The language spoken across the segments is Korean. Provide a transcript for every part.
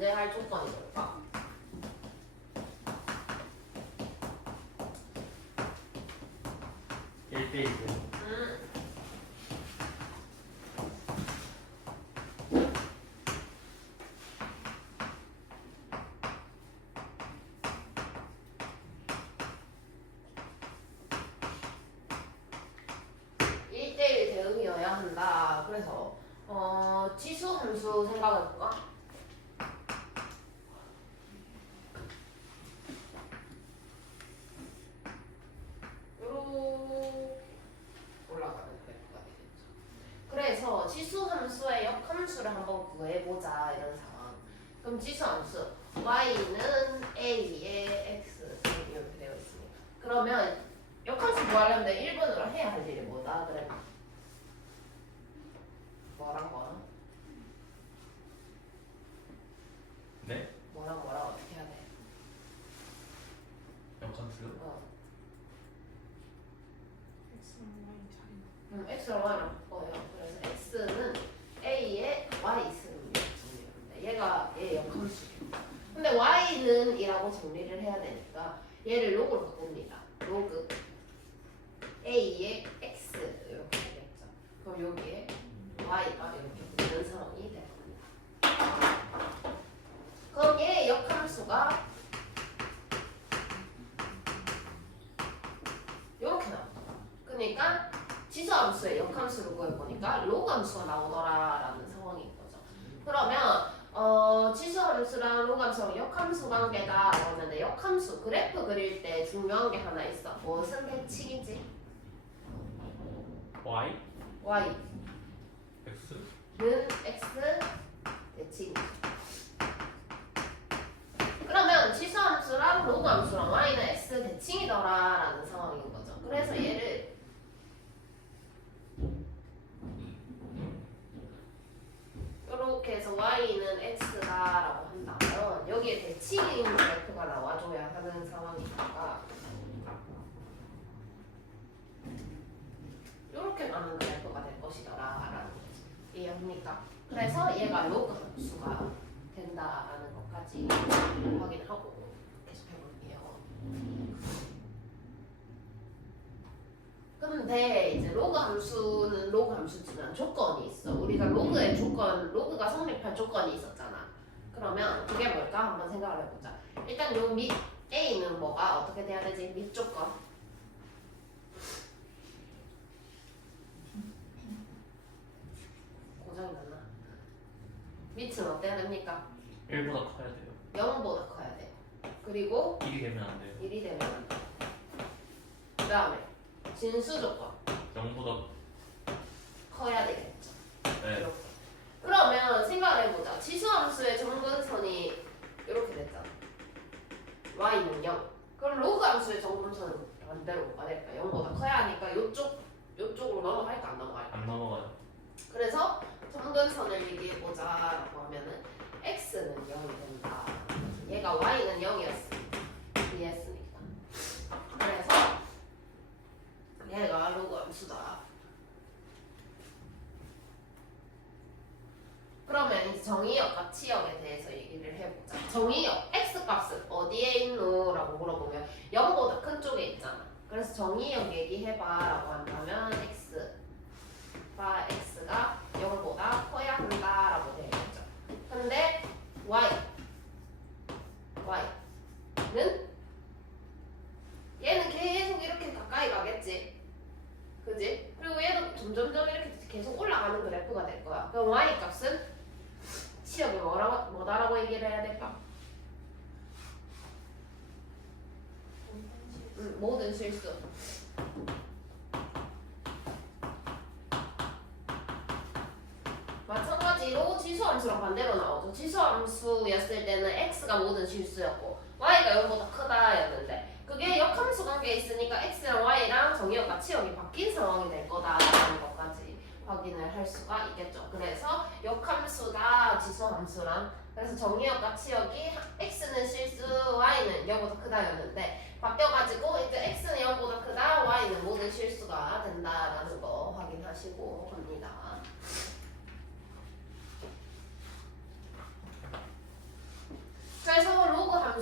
존재할 조건이 뭘까? 1대1. 1대1 대응이어야 한다. 그래서 지수 함수 생각해볼까? 요렇게 올라가는 그래프가 되겠죠. 그래서 지수 함수의 역함수를 한번 구해보자 이런 상황. 그럼 지수 함수 y는 a에 x 이렇게 되어 있습니다. 그러면 역함수 구하려면 1번으로 해야 할 일이 뭐다? 그래. 뭐랑 뭐랑? 네? 뭐랑 어떻게 해야 돼? 역함수요? x랑 y랑 바꿔요. 그래서 x는 a에 y 있으면 정리합니다. 얘가 얘 역함수입니다. 근데 y는 이라고 정리를 해야 되니까 얘를 로그로 바꿉니다. 로그 a에 x 이렇게 되겠죠. 그럼 여기에 y가 이렇게 붙는 상황이 될 겁니다. 그럼 얘 역함수가 이렇게 나옵니다. 그러니까 지수함수의 역함수를 구해보니까 로그함수가 나오더라라는 상황인 거죠. 그러면 지수함수랑 로그함수랑 역함수 관계다 그러면 역함수 그래프 그릴 때 중요한 게 하나 있어. 무슨 대칭이지? Y? y X? 는 x 대칭. 그러면 지수함수랑 로그함수랑 y는 x 대칭이더라라는 상황인 거죠. 그래서 얘를 이렇게 해서 y는 x다라고 한다면 여기에 대칭인 그래프가 나와줘야 하는 상황이니까 이렇게 가는 그래프가 될 것이더라라는 거죠. 이해합니까? 그래서 얘가 로그 함수가 된다라는 것까지 확인하고 계속 해볼게요. 근데 이제 로그 함수는 로그 함수지만 조건이 있어. 우리가 로그의 조건, 로그가 성립할 조건이 있었잖아. 그러면 그게 뭘까? 한번 생각을 해보자. 일단 요 밑 A는 뭐가 어떻게 돼야 되지? 밑 조건. 고장이 났나? 밑은 어때야 됩니까? 1보다 커야 돼요. 0보다 커야 돼요. 그리고 1이 되면 안 돼요. 1이 되면 안 돼요. 그 다음에 진수 조건. 0보다 커야 되겠죠. 네. 이렇게. 그러면 생각을 해보자. 지수함수의 정근선이 이렇게 됐잖아. y는 0. 그럼 로그 함수의 정근선은 반대로 뭐가 될까? 0보다 커야 하니까 요쪽으로 넘어갈까 안 넘어갈까? 안 넘어가요. 그래서 정근선을 얘기해보자라고 하면은 x는 0이 된다. 얘가 y는 0이었으니까 이해했으니까. 그래서 얘가 로그 함수다. 그러면 이제 정의역과 치역에 대해서 얘기를 해보자. 정의역 x값은 어디에 있노? 라고 물어보면 0보다 큰 쪽에 있잖아. 그래서 정의역 얘기해봐 라고 한다면 x가 0보다 커야 한다 라고 되어있죠. 근데 y는 얘는 계속 이렇게 가까이 가겠지. 그지? 그리고 얘도 점점점 이렇게 계속 올라가는 그래프가 될 거야. 그럼 y 값은 치역이 뭐다라고 얘기를 해야 될까? 모든 실수. 마찬가지로 지수함수랑 반대로 나오죠. 지수함수였을 때는 x가 모든 실수였고 y가 0보다 크다였는데 그게 역함수 관계에 있으니까 x랑 y랑 정의역과 치역이 바뀐 상황이 될 거다라는 것까지 확인을 할 수가 있겠죠. 그래서 역함수다 지수함수랑 그래서 정의역과 치역이 x는 실수, y는 0보다 크다였는데 바뀌어가지고 이제 x는 0보다 크다, y는 모든 실수가 된다라는 거 확인하시고 갑니다.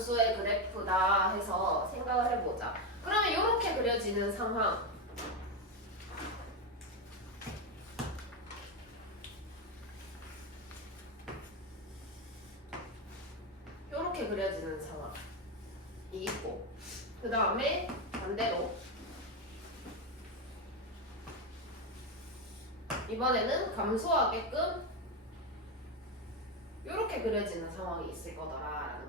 함수의 그래프다 해서 생각을 해보자. 그러면 이렇게 그려지는 상황. 이렇게 그려지는 상황이 있고, 그 다음에 반대로 이번에는 감소하게끔 이렇게 그려지는 상황이 있을 거다라는 거지.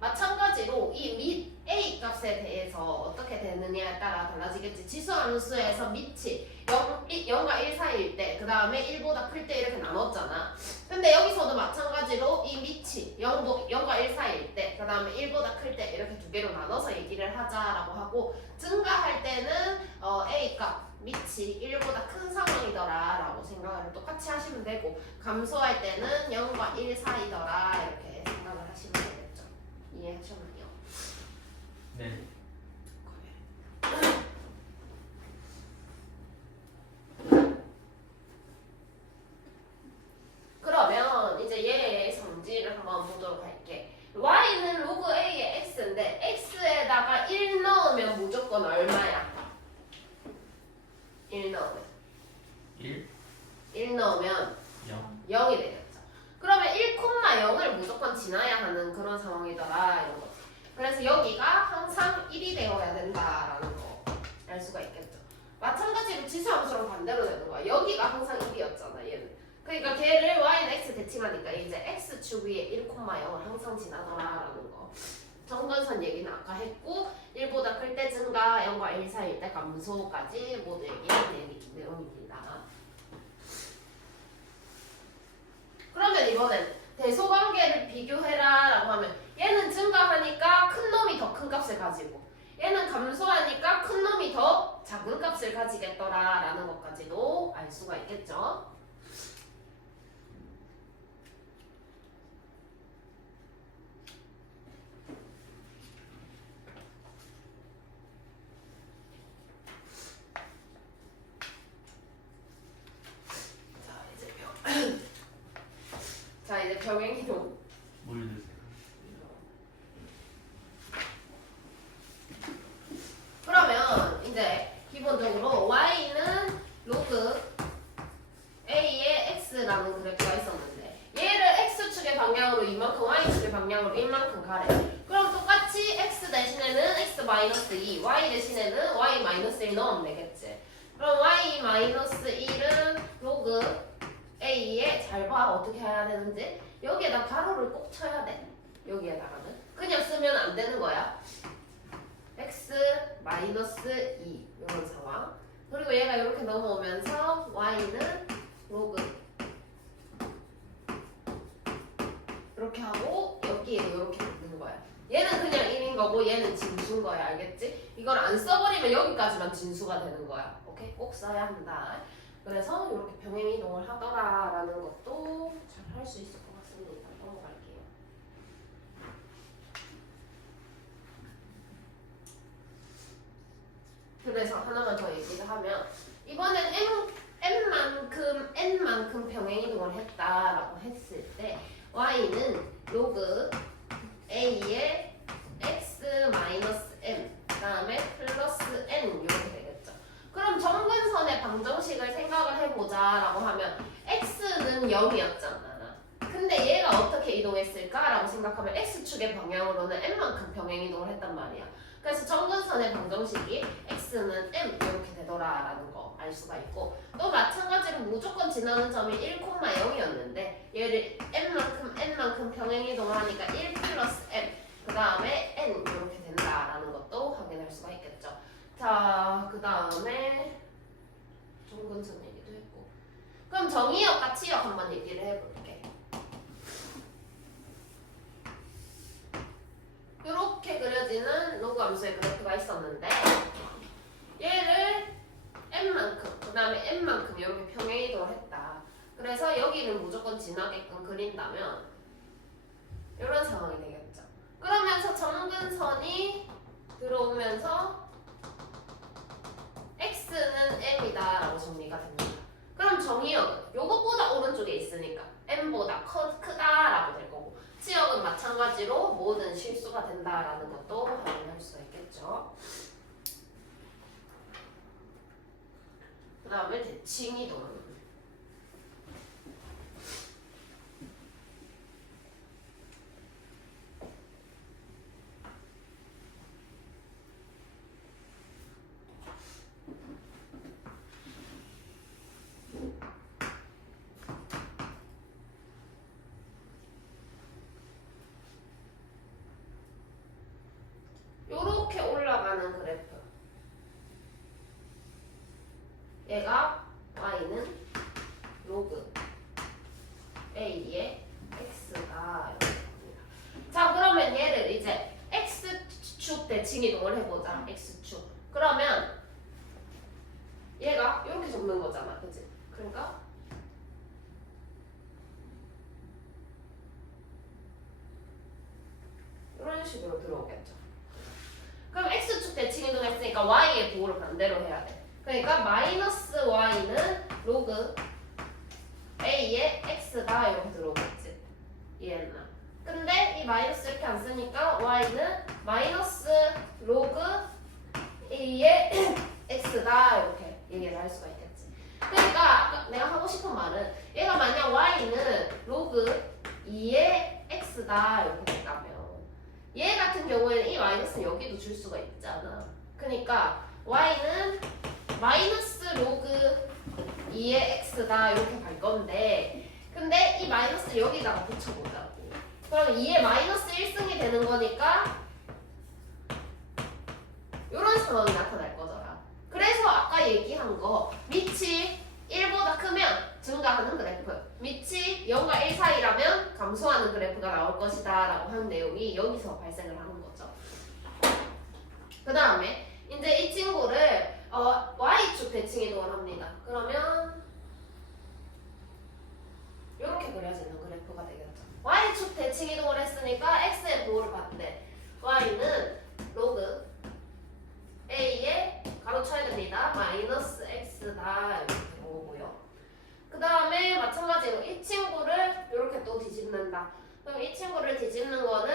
마찬가지로 이 밑 a 값에 대해서 어떻게 되느냐에 따라 달라지겠지. 지수함수에서 밑이 0과 1 사이일 때, 그 다음에 1보다 클 때 이렇게 나눴잖아. 근데 여기서도 마찬가지로 이 밑이 0과 1 사이일 때, 그 다음에 1보다 클 때 이렇게 두 개로 나눠서 얘기를 하자라고 하고, 증가할 때는 a 값 밑이 1보다 큰 상황이더라 라고 생각을 똑같이 하시면 되고, 감소할 때는 0과 1 사이더라 이렇게 생각을 하시면 되겠죠. 이해하셨나요? 네. 그러면 이제 얘의 성질을 한번 보도록 할게. y는 로그 a의 x인데 x에다가 1 넣으면 무조건 얼마야? 1 넣으면 1 넣으면 0. 0이 되겠죠. 그러면 1,0을 무조건 지나야 하는 그런 상황이더라 이런 거지. 그래서 여기가 항상 1이 되어야 된다라는 거 알 수가 있겠죠. 마찬가지로 지수함수랑 반대로 되는 거야. 여기가 항상 1이었잖아 얘는. 그러니까 걔를 y는 x 대칭하니까 이제 x축 위에 1,0을 항상 지나더라라는 거. 정근선 얘기는 아까 했고, 1보다 클 때 증가, 0과 1 사이일 때 감소까지 모두 얘기한 내용입니다. 그러면 이번엔 대소관계를 비교해라 라고 하면, 얘는 증가하니까 큰 놈이 더 큰 값을 가지고, 얘는 감소하니까 큰 놈이 더 작은 값을 가지겠더라 라는 것까지도 알 수가 있겠죠. 자 이제 병행이동. 물 드세요. 그러면 이제 기본적으로 y는 로그 a의 x라는 그래프가 있었는데, 얘를 x축의 방향으로 이만큼, y축의 방향으로 이만큼 가래. 그럼 똑같이 x 대신에는 x-2, y 대신에는 y-1 넣으면 되겠지. 그럼 y-1은 로그 a에, 잘 봐 어떻게 해야 되는지, 여기에다 가로를 꼭 쳐야 돼. 여기에다가는 그냥 쓰면 안 되는 거야. x-2 이런 상황. 그리고 얘가 이렇게 넘어오면서 y는 로그 이렇게 하고 여기에도 이렇게 있는 거야. 얘는 그냥 1인 거고 얘는 진수인 거야. 알겠지? 이걸 안 써버리면 여기까지만 진수가 되는 거야. 오케이? 꼭 써야 한다. 그래서 이렇게 병행 이동을 하더라라는 것도 잘 할 수 있을 것 같습니다. 넘어갈게요. 그래서 하나만 더 얘기를 하면, 이번엔 n만큼 병행 이동을 했다라고 했을 때 y는 로그 a의 x-m 그다음에 플러스 n 이렇게 되겠죠. 그럼 정근선의 방정식을 생각을 해보자라고 하면 x는 0이었잖아. 근데 얘가 어떻게 이동했을까라고 생각하면 x축의 방향으로는 n만큼 병행 이동을 했단 말이야. 그래서 정근선의 방정식이 x는 m 이렇게 되더라라는 거 알 수가 있고, 또 마찬가지로 무조건 지나는 점이 1,0이었는데 얘를 n만큼 병행 이동을 하니까 1 플러스 m 그 다음에 n 이렇게 된다라는 것도 확인할 수가 있겠죠. 자, 그 다음에 정근선 얘기도 했고, 그럼 정의역, 가치역 한번 얘기를 해볼게. 이렇게 그려지는 로그 함수의 그래프가 있었는데, 얘를 n만큼, 그 다음에 n만큼 이렇게 평행 이동을 했다. 그래서 여기를 무조건 지나게끔 그린다면 이런 상황이 되겠죠. 그러면서 정근선이 들어오면서 x는 m이다 라고 정리가 됩니다. 그럼 정의역은 요것보다 오른쪽에 있으니까 m보다 크다 라고 될 거고, 가치역은 마찬가지로 모든 실수가 된다라는 것도 확인할 수가 있겠죠. 그 다음에 대칭이동. 요렇게 올라가는 그래프. 얘가 y는 로그 a의 x다 이렇게 됩니다. 자, 그러면 얘를 이제 x축 대칭 이동을 해보자. x축. 그러면 얘가 이렇게 접는 거잖아, 그치? 그러니까 이런 식으로 들어오겠죠. 그럼 x축 대칭 이동했으니까 y의 부호를 반대로 해야 돼. 그러니까 마이너스 y는 로그 a의 x다 이렇게 들어오겠지. 이해했나? 근데 이 마이너스 이렇게 안 쓰니까 y는 마이너스 로그 a의 x다 이렇게 얘기를 할 수가 있겠지. 그러니까 아까 내가 하고 싶은 말은 얘가 만약 y는 로그 2의 x다 이렇게 된다면 얘 같은 경우에는 이 마이너스는 여기도 줄 수가 있잖아. 그러니까 y는 마이너스 로그 2의 x다 이렇게 갈 건데, 근데 이 마이너스 여기다가 붙여보자고. 그럼 2의 마이너스 1승이 되는 거니까 이런 상황이 나타날 거잖아. 그래서 아까 얘기한 거 밑이 1보다 크면 증가하는 그래프, 밑이 0과 1 사이라면 감소하는 그래프가 나올 것이다 라고 하는 내용이 여기서 발생을 하는 거죠. 그 다음에 이제 이 친구를 y축 대칭 이동을 합니다. 그러면 이렇게 그려지는 그래프가 되겠죠. y축 대칭 이동을 했으니까 x의 부호를 봤대. y는 로그 a의 가로 쳐야 됩니다. 마이너스 x다 이렇게 오고요. 그 다음에 마찬가지로 이 친구를 이렇게 또 뒤집는다. 그럼 이 친구를 뒤집는 거는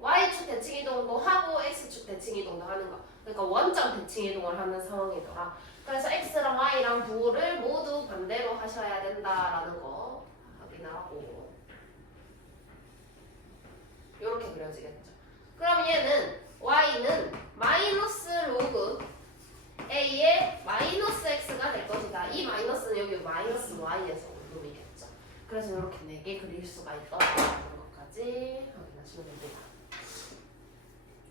y축 대칭 이동도 하고 x축 대칭 이동도 하는 거. 그러니까 원점 대칭 이동을 하는 상황이더라. 그래서 x랑 y랑 부호를 모두 반대로 하셔야 된다라는 거 확인하고 이렇게 그려지겠죠. 그럼 얘는 y는 마이너스 로그 a의 마이너스 x가 될 것이다. 이 마이너스는 여기 마이너스 y에서 온 놈이겠죠. 그래서 이렇게 4개 그릴 수가 있다는 것까지 확인하시면 됩니다.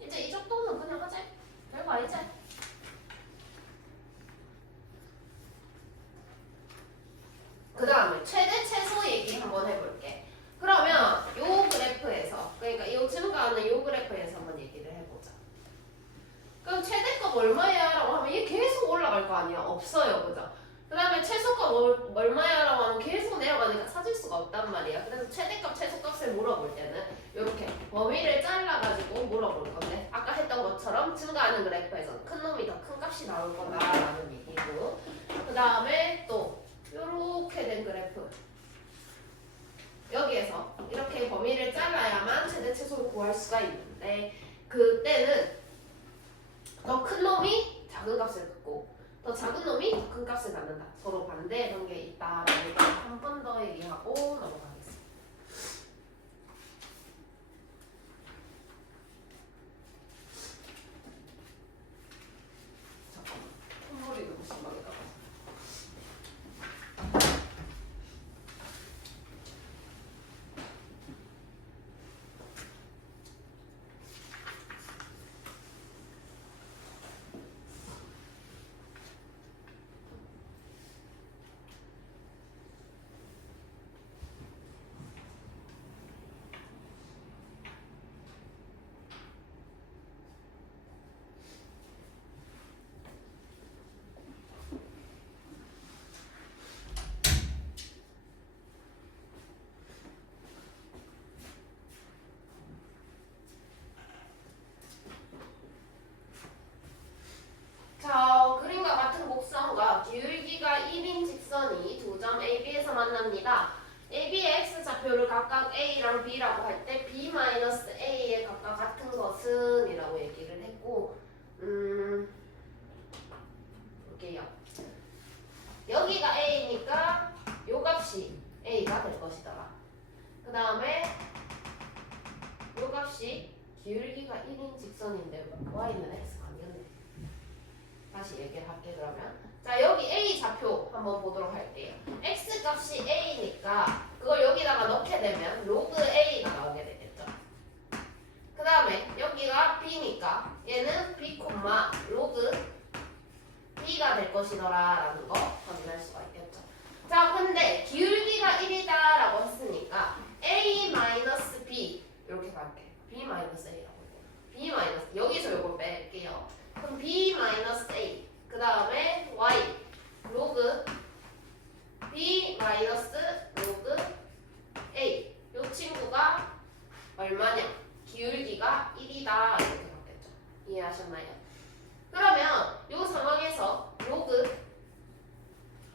이제 이 정도는 그냥 하지? 별거 아니지? 그 다음에 최대 최소 얘기 한번 해볼게. 그러면 요 그래프에서, 그러니까 이 증가하는 요 그래프에서 한번 얘기를 해보자. 그럼 최대값 얼마야? 라고 하면 얘 계속 올라갈 거 아니야? 없어요, 그죠? 그 다음에 최소값 얼마야? 라고 하면 계속 내려가니까 찾을 수가 없단 말이야. 그래서 최대값, 최소값을 물어볼 때는 이렇게 범위를 잘라가지고 물어볼 건데, 아까 했던 것처럼 증가하는 그래프에서는 큰 놈이 더 큰 값이 나올 거다라는 얘기고, 그 다음에 또 이렇게 된 그래프, 여기에서 이렇게 범위를 잘라야만 최대 최소를 구할 수가 있는데, 그때는 더 큰 놈이 작은 값을 갖고 더 작은 놈이 더 큰 값을 갖는다. 서로 반대 관계에 있다라는 걸 한 번 더 얘기하고 넘어가겠습니다. 잠깐만, 콧물이 너무 심하게 나가서. 자, 그림과 같은 곡선과 기울기가 1인 직선이 두 점 AB에서 만납니다. A, B의 x 좌표를 각각 A랑 B라고 할 때 B-A에 각각 같은 것은 이라고 얘기를 했고 볼게요. 여기가 A니까 요 값이 A가 될 것이더라. 그 다음에 요 값이 기울기가 1인 직선인데 Y는 X가 아니었네. 다시 얘기를 할게 그러면. 자 여기 A 좌표 한번 보도록 할게요. X 값이 A니까 그걸 여기다가 넣게 되면 로그 A가 나오게 되겠죠. 그 다음에 여기가 B니까 얘는 B, 로그 B가 될 것이더라 라는 거 확인할 수가 있겠죠. 자 근데 기울기가 1이다 라고 했으니까 A-B 이렇게 갈게. B-A라고 할게요. B- 여기서 요걸 뺄게요. 그럼 B-A 그 다음에 Y 로그 B- 로그 A 요 친구가 얼마냐? 기울기가 1이다 이렇게 받겠죠. 이해하셨나요? 그러면 요 상황에서 로그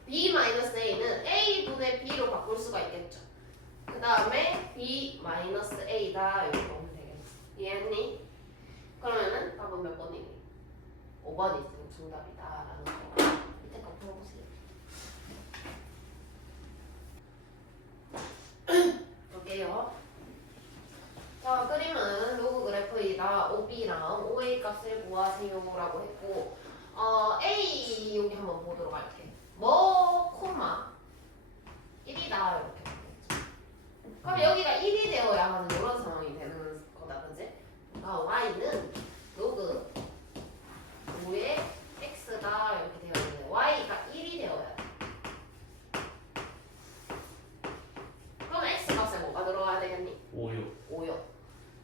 B-A는 A분의 B로 바꿀 수가 있겠죠. 그 다음에 B-A다 이렇게 보면 되겠지. 이해했니? 그러면은 답은 몇 번이니? 5번이 정답이다 라는 거 밑에 거 풀어보세요. 볼게요. 자 그림은 로그 그래프이다 OB랑 OA 값을 구하세요 라고 했고 A 여기 한번 보도록 할게. 뭐 콤마 1이다 이렇게 보겠죠. 그럼 여기가 1이 되어야 하는 이런 상황이 되는 거다 그지? Y는 로그 5의 X가 이렇게 되어 있는데 Y가 1이 되어야 돼. 그럼 X 값에 뭐가 들어가야 되겠니? 5요.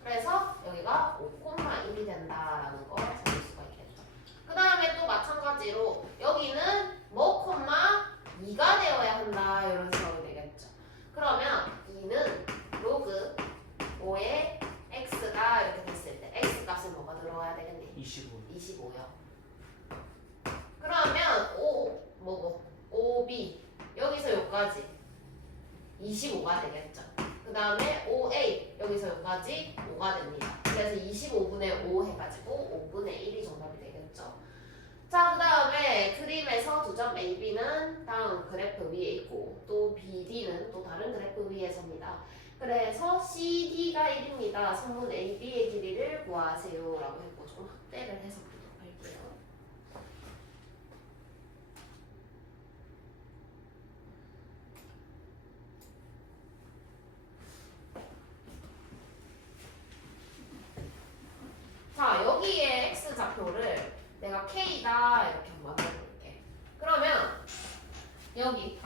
그래서 여기가 5,1이 된다라는 걸 찾을 수가 있겠죠. 그 다음에 또 마찬가지로 여기는 뭐 콤마 2가 되어야 한다 이런 상황이 되겠죠. 그러면 2는 로그 5의 X가 이렇게 됐을 때 X 값에 뭐가 들어가야 되겠니? 25요. 그러면 OB 여기서 여기까지 25가 되겠죠. 그 다음에 OA 여기서 여기까지 5가 됩니다. 그래서 25분의 5 해가지고 5분의 1이 정답이 되겠죠. 자, 그 다음에 그림에서 두 점 AB는 다음 그래프 위에 있고 또 BD는 또 다른 그래프 위에 섭니다. 그래서 CD가 1입니다. 성분 AB의 길이를 구하세요 라고 했고 좀 확대를 해서 보도록 할게요. 자 여기에 X 좌표를 내가 K다 이렇게 한번 만들어볼게. 그러면 여기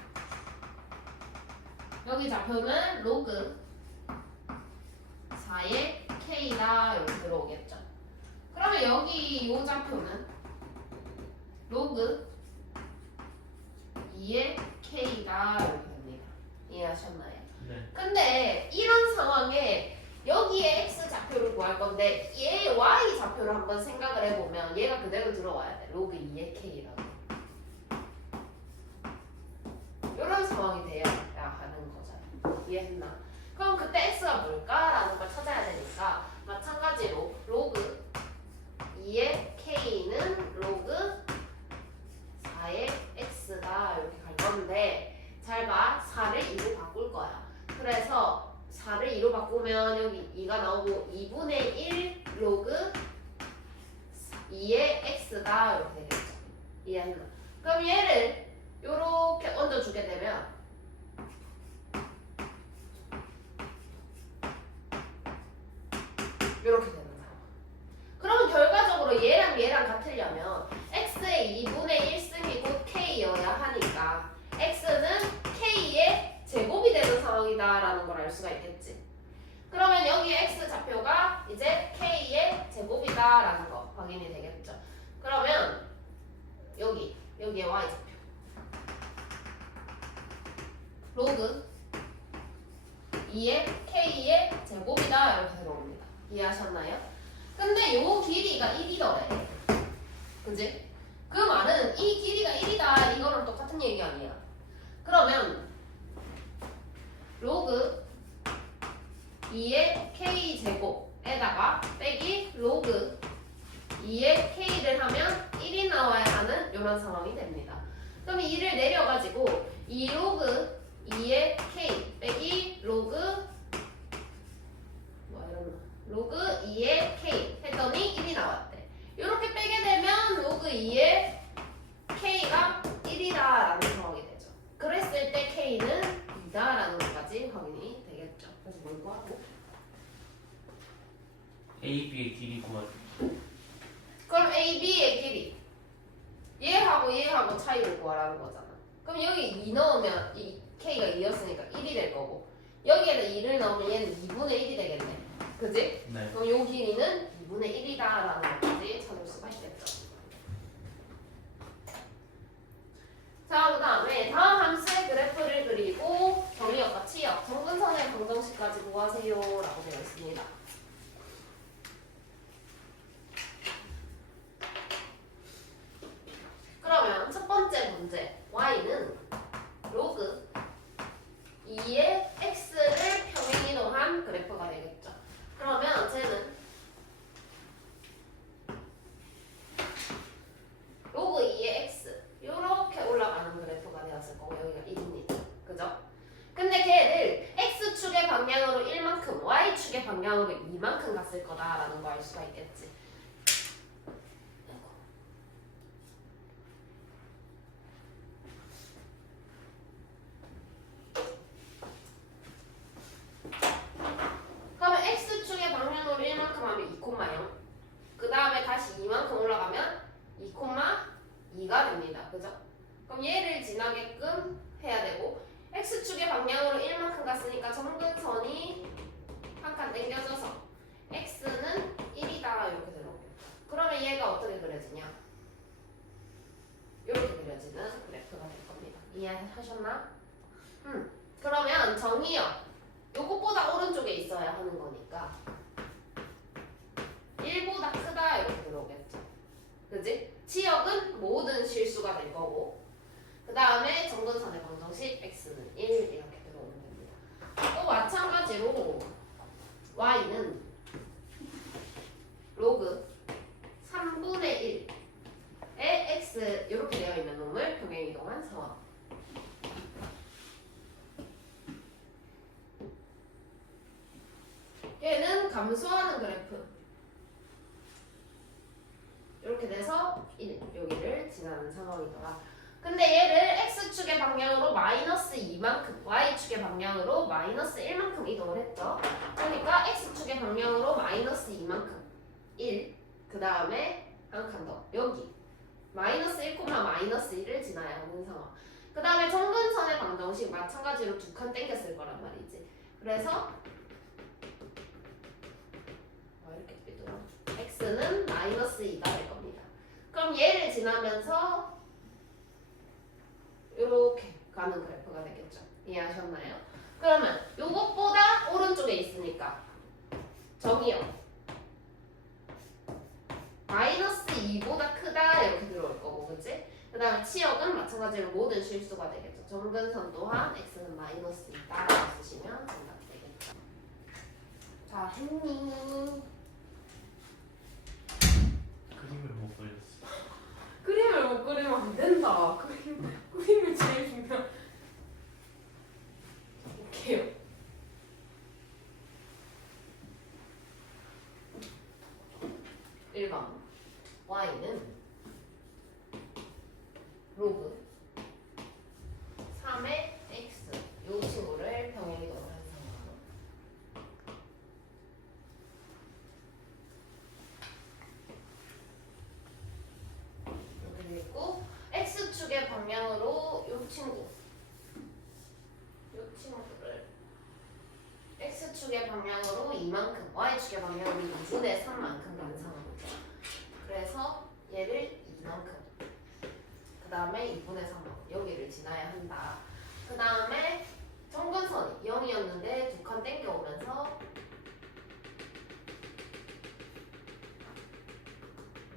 좌표는 로그 4의 K다 이렇게 들어오겠죠. 그러면 여기 요 좌표는 로그 2의 K다 이렇게 됩니다. 이해하셨나요? 네. 근데 이런 상황에 여기에 X 좌표를 구할 건데 얘 Y 좌표를 한번 생각을 해보면 얘가 그대로 들어와야 돼. 로그 2의 K라고. 이런 상황이 돼야 하는 거잖아. 이해했나? 그럼 그때 X가 뭘까라는 걸 찾아야 되니까 마찬가지로 로그 2의 K는 로그 4의 X다 이렇게 갈 건데 잘 봐. 4를 2로 바꿀 거야. 그래서 4를 2로 바꾸면 여기 2가 나오고 2분의 1 로그 2의 X다 이렇게 되겠죠. 이해했나? 그럼 얘를 이렇게 얹어주게 되면 이렇게 되는 상황. 그러면 결과적으로 얘랑 같으려면 X의 2분의 1승이 곧 K여야 하니까 X는 K의 제곱이 되는 상황이다라는 걸 알 수가 있겠지. 그러면 여기 X 좌표가 이제 K의 제곱이다라는 거 확인이 되겠죠. 그러면 여기에 Y 좌표 로그 2의 K의 제곱이다 이렇게 들어옵니다. 이해하셨나요? 근데 요 길이가 1이더래. 그지? 그 말은 이 길이가 1이다 이거랑 똑같은 얘기 아니야. 그러면 2의 k제곱에다가 빼기 로그 2의 k를 하면 1이 나와야 하는 이런 상황이 됩니다. 그럼 2를 내려가지고 2 로그 2의 k 빼기 로그 로그 2의 k 했더니 1이 나왔대. 이렇게 빼게 되면 로그 2의 k가 1이다라는 상황이 되죠. 그랬을 때 k는 2다라는 것까지 확인이 되겠죠. 그래서 뭘 구하고? A, B의 길이 구하기. 그럼 A, B의 길이 얘하고 얘하고 차이를 구하라는 거잖아. 그럼 여기 2 넣으면 이 k가 2였으니까 1이 될 거고 여기에다 2를 넣으면 얘는 2분의 1이 되겠네. 그지? 네. 그럼 요 길이는 2분의 1이다라는 것까지 찾을 수가 있겠죠. 자, 그 다음에 다음 함수의 그래프를 그리고 정의역과 치역, 정근선의 방정식까지 구하세요 라고 되어 있습니다. 그러면 첫 번째 문제 y는 로그 2의 x를 평행이동한 그래프가 되겠죠. 그러면 쟤는 로그 2의 x 이렇게 올라가는 그래프가 되었을 거고 여기가 1입니다. 그죠? 근데 걔를 x축의 방향으로 1만큼 y축의 방향으로 2만큼 갔을 거다라는 거 알 수가 있겠지. 그러면 x축의 방향으로 1만큼 하면 2,0. 그 다음에 다시 2만큼 올라가면 2,2가 됩니다. 그죠? 그럼 얘를 지나게끔 해야 되고 x축의 방향으로 1만큼 갔으니까 정근선이 한 칸 당겨져서 x는 1이다 이렇게 들어오겠다. 그러면 얘가 어떻게 그려지냐? 이렇게 그려지는 그래프가 될 겁니다. 이해하셨나? 그러면 정의역 요것보다 오른쪽에 있어야 하는 거니까 1보다 크다 이렇게 들어오겠죠. 그지? 치역은 모든 실수가 될 거고 그 다음에 정근선의 방정식 x는 1 이렇게 들어오면 됩니다. 또 마찬가지로 y는 로그 3분의 1의 x 이렇게 되어 있는 놈을 평행이동한 상황. 얘는 감소하는 그래프. 이렇게 돼서 1 여기를 지나는 상황이더라. 근데 얘를 x축의 방향으로 마이너스 2만큼 y축의 방향으로 마이너스 1만큼 이동을 했죠. 그러니까 x축의 방향으로 마이너스 2만큼 1 그 다음에 한 칸 더 여기 마이너스 1, 마이너스 1을 지나야 하는 상황. 그 다음에 정근선의 방정식 마찬가지로 두 칸 땡겼을 거란 말이지. 그래서 이렇게 삐뚤어 x는 마이너스 2가 될 겁니다. 그럼 얘를 지나면서 이렇게 가는 그래프가 되겠죠. 이해하셨나요? 그러면 요것보다 오른쪽에 있으니까 정의역 마이너스 2보다 크다 이렇게 들어올 거고 그치? 그 다음에 치역은 마찬가지로 모든 실수가 되겠죠. 정근선 또한 x는 마이너스 2다라고 쓰시면 정답이 되겠죠. 자, 했니? 그림을 못 그렸어. 그림을 못 그리면 안 된다. 그림을 제일 중요한. 볼게요. y는 로그 3의 x 요 친구를 평행이동을 한 상황. 그리고 x축의 방향으로 요 친구를 x축의 방향으로 이만큼 y축의 방향으로 2분의 3만큼 가는 상황이죠. 그래서 얘를 이만큼 그 다음에 2분의 3만큼 여기를 지나야 한다. 그 다음에 정근선이 0이었는데 두 칸 땡겨오면서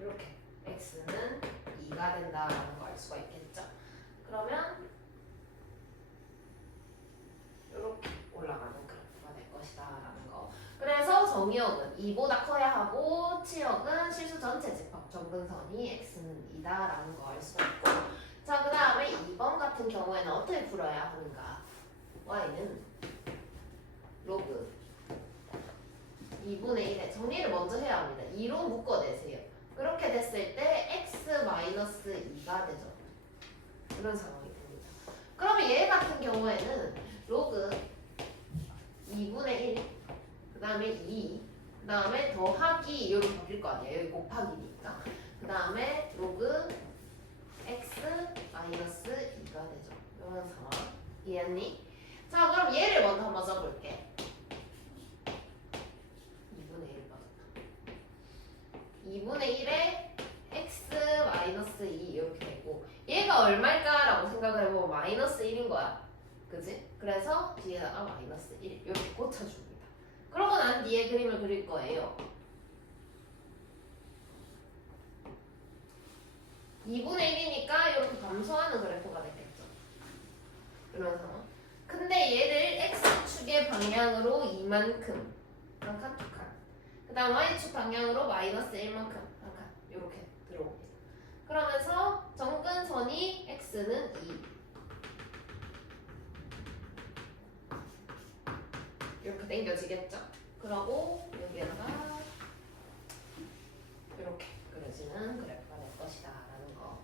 이렇게 x는 2가 된다라는 거 알 수가 있겠죠. 그러면 이렇게 올라가는 그래프가 될 것이다 라는 거. 정의역은 2보다 커야 하고 치역은 실수 전체 집합 정근선이 x는 2다라는 거 알 수가 있고 자 그 다음에 2번 같은 경우에는 어떻게 풀어야 하는가 y는 로그 2분의 1에 정리를 먼저 해야 합니다. 2로 묶어내세요. 그렇게 됐을 때 x-2가 되죠. 그런 상황이 됩니다. 그러면 얘 같은 경우에는 로그 2분의 1, 그 다음에 2, 그 다음에 더하기 이렇게 바뀔 거 아니에요. 여기 곱하기니까. 그 다음에 로그 x-2가 되죠. 이런 상황. 이해했니? 자 그럼 얘를 먼저 한번 써볼게. 2분의 1 빠졌다. 2분의 1에 x-2 이렇게 되고 얘가 얼마일까라고 생각을 해보면 마이너스 1인 거야. 그지? 그래서 뒤에다가 마이너스 1 이렇게 꽂혀줍니다. 그러고 난 뒤에 그림을 그릴 거예요. 2분의 1이니까 이렇게 감소하는 그래프가 되겠죠. 이런 상황. 근데 얘를 x축의 방향으로 이만큼 한 칸, 두 칸. 그 다음 y축 방향으로 마이너스 1만큼 한 칸. 이렇게 들어옵니다. 그러면서 정근선이 x는 2 이렇게 당겨지겠죠? 그러고 여기에다가 이렇게 그려지는 그래프가 될 것이다 라는 거.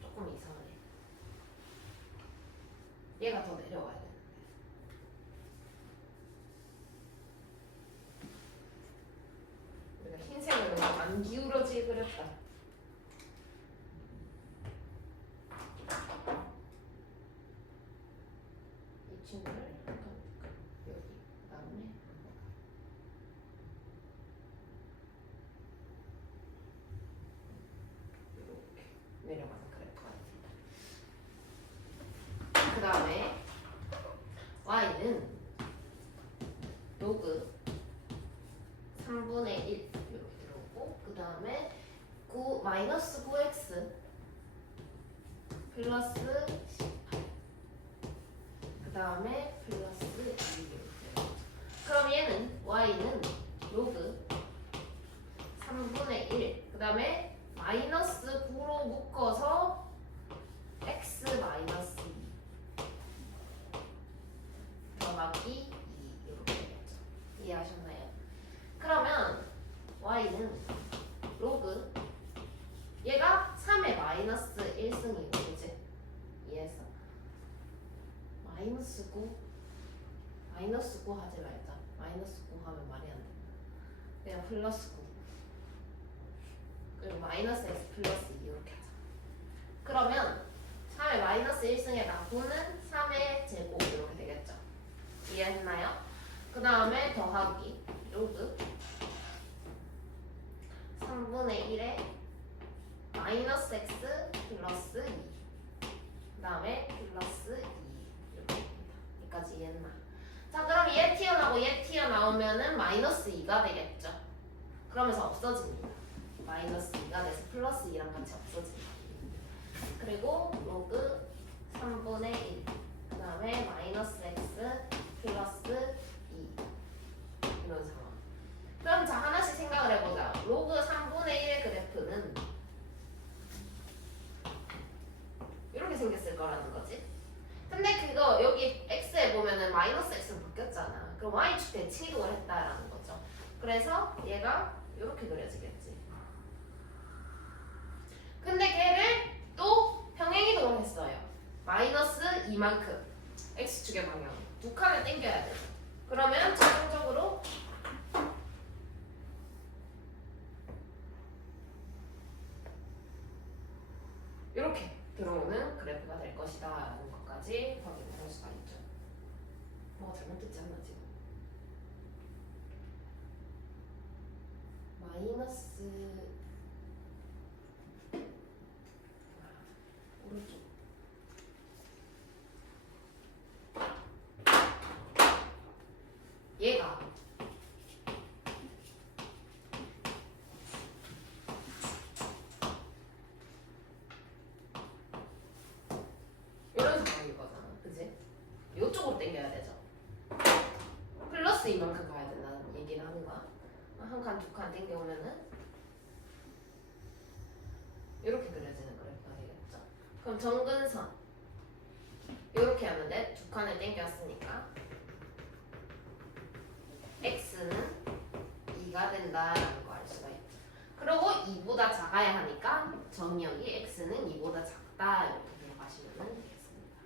조금 이상하네. 얘가 더 내려와야 되는데. 우리가 흰색을 너무 안 기울어지게 그렸다. 이 친구를 약간 여기 그다음에 이렇게 내려가는 그래프가 됩니다. 그 다음에 y는 로그 3분의 1 이렇게 들어오고 그 다음에 9 마이너스 9x 플러스 18 그 다음에 플러스 2 이렇게 들어오죠. 그럼 얘는 y는 로그 3분의 1 그 다음에 마이너스 9로 묶어서 x 마이너스 2 더하기 2 이렇게 되겠죠. 이해하셨나요? 그러면 y는 로그 얘가 3의 마이너스 1승이고 그치? 이해했어? 마이너스 9 마이너스 9 하지 말자. 마이너스 9 하면 말이 안 돼. 그냥 플러스 9 그리고 마이너스 x 플러스 2 이렇게 하자. 그러면 3의 마이너스 1승에다 9는 3의 제곱 이렇게 되겠죠. 이해했나요? 그 다음에 더하기 로그 3분의 1에 마이너스 x 플러스 2 그 다음에 플러스 2 이렇게 됩니다. 여기까지 이해했나? 자 그럼 얘 튀어나오고 얘 튀어나오면은 마이너스 2가 되겠죠. 그러면서 없어집니다. 마이너스 2가 돼서 플러스 2랑 같이 없어집니다. 그리고 로그 3분의 1 그 다음에 마이너스 x 플러스 2 이런 상황. 그럼 자 하나씩 생각을 해보자. 로그 3분의 1의 그래프는 이렇게 생겼을 거라는 거지. 근데 그거 여기 x에 보면은 마이너스 x로 바뀌었잖아. 그럼 y축 대칭 이동을 했다라는 거죠. 그래서 얘가 이렇게 그려지겠지. 근데 걔를 또 평행이동을 했어요. 마이너스 2만큼 x축의 방향 두 칸을 당겨야 되죠. 그러면 최종적으로 이렇게 들어오는 그래프가 될 것이다 라는 것까지 확인을 할 수가 있죠. 뭐가 잘못됐지 않나 지금? 마이너스 오른쪽 얘가 이런 상황일 거잖아, 그지? 이쪽으로 당겨야 되죠. 플러스 이만큼 가야 된다는 얘기를 하는 거야. 한 칸, 두 칸 땡겨오면은 이렇게 그려지는 그래프가 되겠죠. 그럼 정근선 이렇게 하는데 두 칸을 땡겼으니까 x는 2가 된다라는 거 알 수가 있죠. 그리고 2보다 작아야 하니까 정의역이 x는 2보다 작다 이렇게 들어가시면 되겠습니다.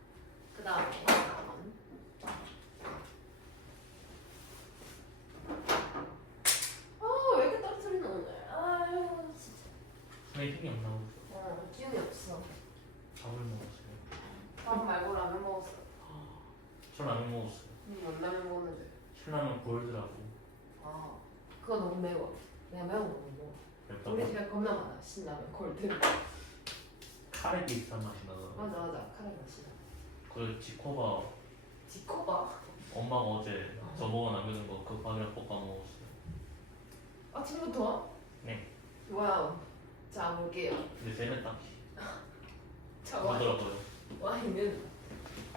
그 다음에 4번. 왜 이렇게 떨어뜨리는 오늘? 아유 진짜. 선생님 팩이 안 나오죠. 기운이 없어. 밥을 먹었어요. 밥 말고 라면 먹었어. 술 라면 먹었어요. 라면 먹었는데. 신라면 골드라고. 그거 너무 매워. 내가 매운 거 못 먹어. 맵다고. 우리 집에 겁나 많아. 신라면 골드. 카레 비슷한 맛이 나더라고. 맞아. 카레 맛이야. 그 지코바 지코바. 엄마가 어제 저보고 남겨둔 거 그 밥이랑 볶아 먹었어요. 아침부터? 네. 와우. 자 볼게요. 근데 쟤는 딱히 자 그러더라고요. y는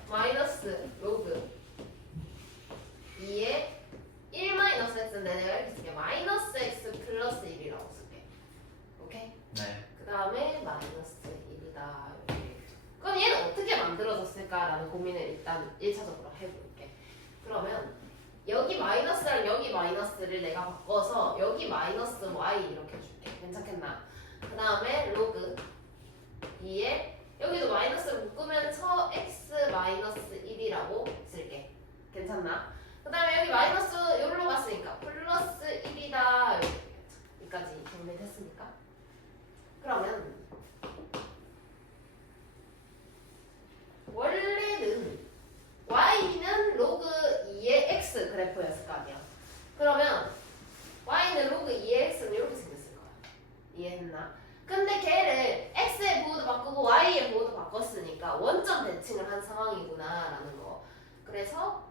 마이너스 로그 2에 1 마이너스 x인데 내가 이렇게 쓸게. 마이너스 x 플러스 1이라고 쓸게. 오케이? 네. 그 다음에 마이너스 1이다. 그럼 얘는 어떻게 만들어졌을까라는 고민을 일단 1차적으로 해볼게. 그러면 여기 마이너스랑 여기 마이너스를 내가 바꿔서 여기 마이너스 y 이렇게 줄게. 괜찮겠나? 그 다음에 로그 2에 여기도 마이너스를 묶으면서 x 마이너스 1이라고 쓸게. 괜찮나? 그 다음에 여기 마이너스 여기로 갔으니까 플러스 1이다. 이렇게 되겠죠. 여기까지 정리됐습니까? 그러면 원래는 y는 로그 2의 x 그래프였을 거 아니야. 그러면 y는 로그 2의 x는 이렇게 생겼을 거야. 이해했나? 근데 걔를 x의 부호도 바꾸고 y의 부호도 바꿨으니까 원점 대칭을 한 상황이구나 라는 거. 그래서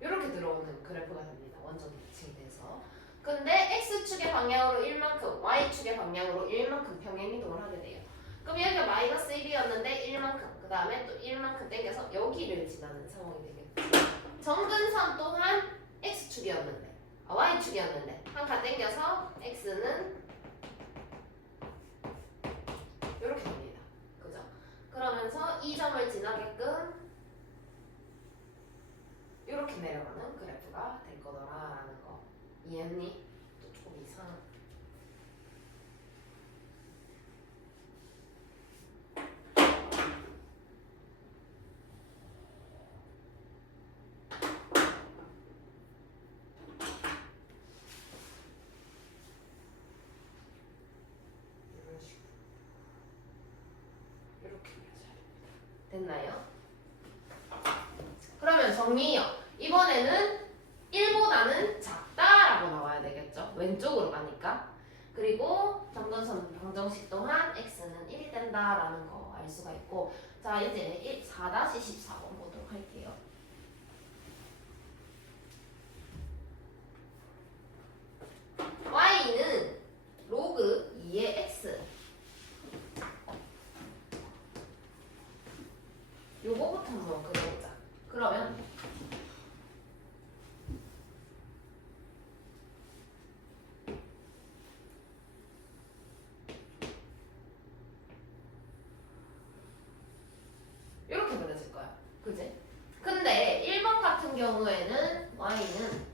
이렇게 들어오는 그래프가 됩니다. 원점 대칭돼서. 근데 x축의 방향으로 1만큼, y축의 방향으로 1만큼 평행이동을 하게 돼요. 그럼 여기가 마이너스 1이었는데 1만큼, 그 다음에 또 1만큼 땡겨서 여기를 지나는 상황이 되겠죠. 정근선 또한 x축이었는데, y축이었는데 한 칸 땡겨서 x는 이렇게 됩니다. 그죠? 그러면서 이 점을 지나게끔 이렇게 내려가는 그래프가 될 거더라라는 거. 이해했니? 또 조금 이상한. 이런 식으로 이렇게 그려줘야 됩니다. 됐나요? 그러면 정리요. 이번에는 1보다는 작다라고 나와야 되겠죠. 왼쪽으로 가니까. 그리고 정근선 방정식 또한 x는 1이 된다라는 거 알 수가 있고. 자 이제 4-14번 보도록 할게요. y는 로그 2의 x. 요거부터 한번 그려보자. 그러면 이렇게 그려질 거야. 그지? 근데 1번 같은 경우에는 y는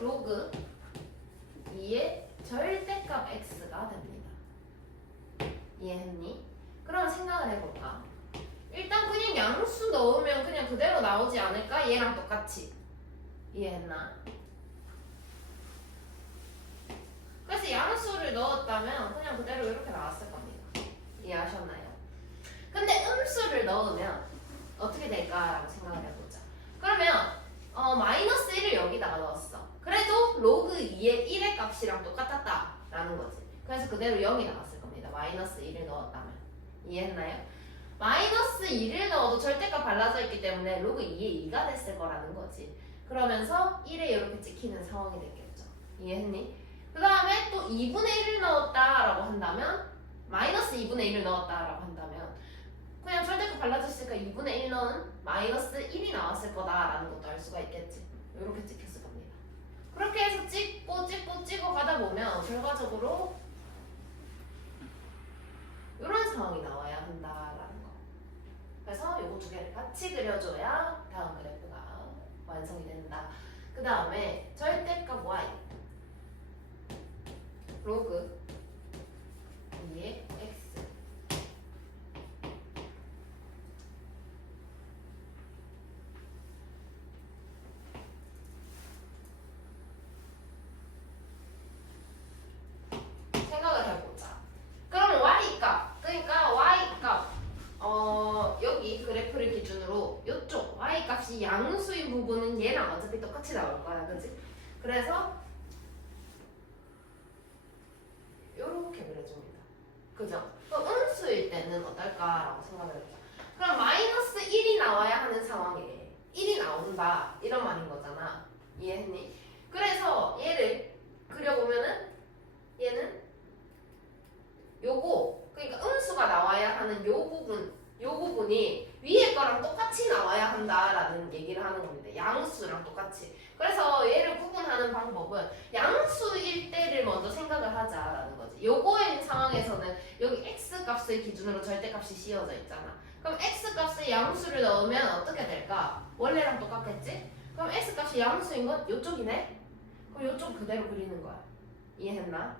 로그 2의 절대값 x가 됩니다. 이해했니? 그럼 생각을 해볼까? 일단 그냥 양수 넣으면 그냥 그대로 나오지 않을까? 얘랑 똑같이. 이해했나? 그래서 양수를 넣었다면 그냥 그대로 이렇게 나왔을 겁니다. 이해하셨나요? 근데 음수를 넣으면 어떻게 될까라고 생각을 해보자. 그러면 마이너스 1을 여기다가 넣었어. 그래도 로그 2의 1의 값이랑 똑같았다라는 거지. 그래서 그대로 0이 나왔을 겁니다. 마이너스 1을 넣었다면. 이해했나요? 마이너스 2를 넣어도 절대값 발라져 있기 때문에 로그 2의 2가 됐을 거라는 거지. 그러면서 1에 이렇게 찍히는 상황이 됐겠죠. 이해했니? 그 다음에 또 2분의 1을 넣었다라고 한다면 마이너스 2분의 1을 넣었다라고 한다면 그냥 절대값 발라졌으니까 2분의 1 넣은 마이너스 1이 나왔을 거다라는 것도 알 수가 있겠지. 이렇게 찍혔을 겁니다. 그렇게 해서 찍고 가다 보면 결과적으로 이런 상황이 나와야 한다라는 거. 그래서 요거 두 개를 같이 그려줘야 다음 그래프가 완성이 된다. 그 다음에 절대값 y 로그 2의 x 생각을 해보자. 그럼 y값, 그러니까 y값 여기 그래프를 기준으로 이쪽 y값이 양수인 부분은 얘랑 어차피 똑같이 나올 거야, 그지? 그래서 이렇게 그려줍니다. 그죠? 그럼 음수일 때는 어떨까라고 생각을 해보자. 그럼 마이너스 1이 나와야 하는 상황에 1이 나온다 이런 말인 거잖아. 이해했니? 그래서 얘를 그려보면은 얘는 요거, 그러니까 음수가 나와야 하는 요 부분이 위에 거랑 똑같이 나와야 한다라는 얘기를 하는 겁니다. 양수랑 똑같이. 그래서 얘를 구분하는 방법은 양수일 때를 먼저 생각을 하자라는 거지. 요거의 상황에서는 여기 x 값을 기준으로 절대값이 씌워져 있잖아. 그럼 x 값에 양수를 넣으면 어떻게 될까? 원래랑 똑같겠지? 그럼 x 값이 양수인 건 요쪽이네? 그럼 요쪽 그대로 그리는 거야. 이해했나?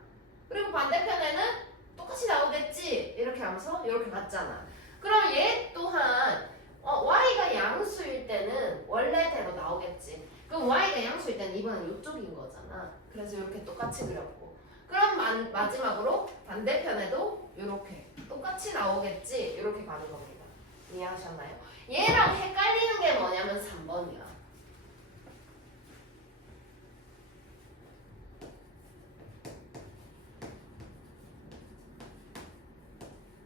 그리고 반대편에는 똑같이 나오겠지? 이렇게 하면서 이렇게 갔잖아. 그럼 얘 또한 y가 양수일 때는 원래대로 나오겠지. 그럼 y가 양수일 때는 이번엔 이쪽인 거잖아. 그래서 이렇게 똑같이 그렸고. 그럼 마지막으로 반대편에도 이렇게 똑같이 나오겠지. 이렇게 가는 겁니다. 이해하셨나요? 얘랑 헷갈리는 게 뭐냐면 3번이야.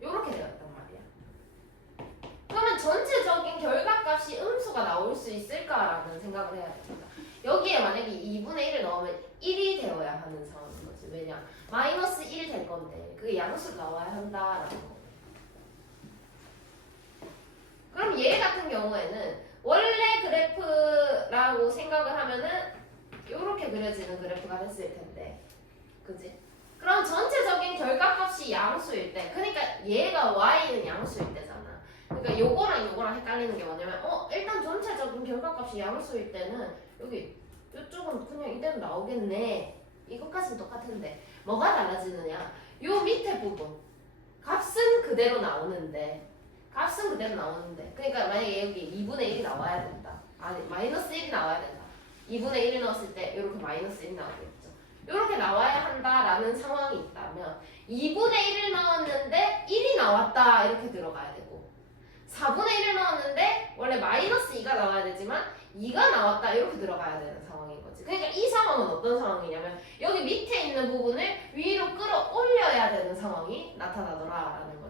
이렇게 되었단 말이야. 그러면 전체적인 결과값이 음수가 나올 수 있을까라는 생각을 해야 됩니다. 여기에 만약에 2분의 1을 넣으면 1이 되어야 하는 상황인 거지. 왜냐? 마이너스 1이 될 건데 그게 양수가 나와야 한다라는 거. 그럼 얘 같은 경우에는 원래 그래프라고 생각을 하면은 이렇게 그려지는 그래프가 됐을 텐데, 그지? 그럼 전체적인 결과값이 양수일 때, 그러니까 얘가 y는 양수일 때잖아. 그러니까 요거랑 헷갈리는 게 뭐냐면 일단 전체적인 결과값이 양수일 때는 여기 이쪽은 그냥 이대로 나오겠네. 이것까지는 똑같은데 뭐가 달라지느냐? 요 밑에 부분 값은 그대로 나오는데 그러니까 만약에 여기 2분의 1이 나와야 된다. 아니 마이너스 1이 나와야 된다. 2분의 1을 넣었을 때 이렇게 마이너스 1이 나오겠죠. 이렇게 나와야 한다라는 상황이 있다면 2분의 1을 넣었는데 1이 나왔다 이렇게 들어가야 되고, 4분의 1을 넣었는데 원래 마이너스 2가 나와야 되지만 2가 나왔다 이렇게 들어가야 되는 상황인 거지. 그러니까 이 상황은 어떤 상황이냐면 여기 밑에 있는 부분을 위로 끌어올려야 되는 상황이 나타나더라라는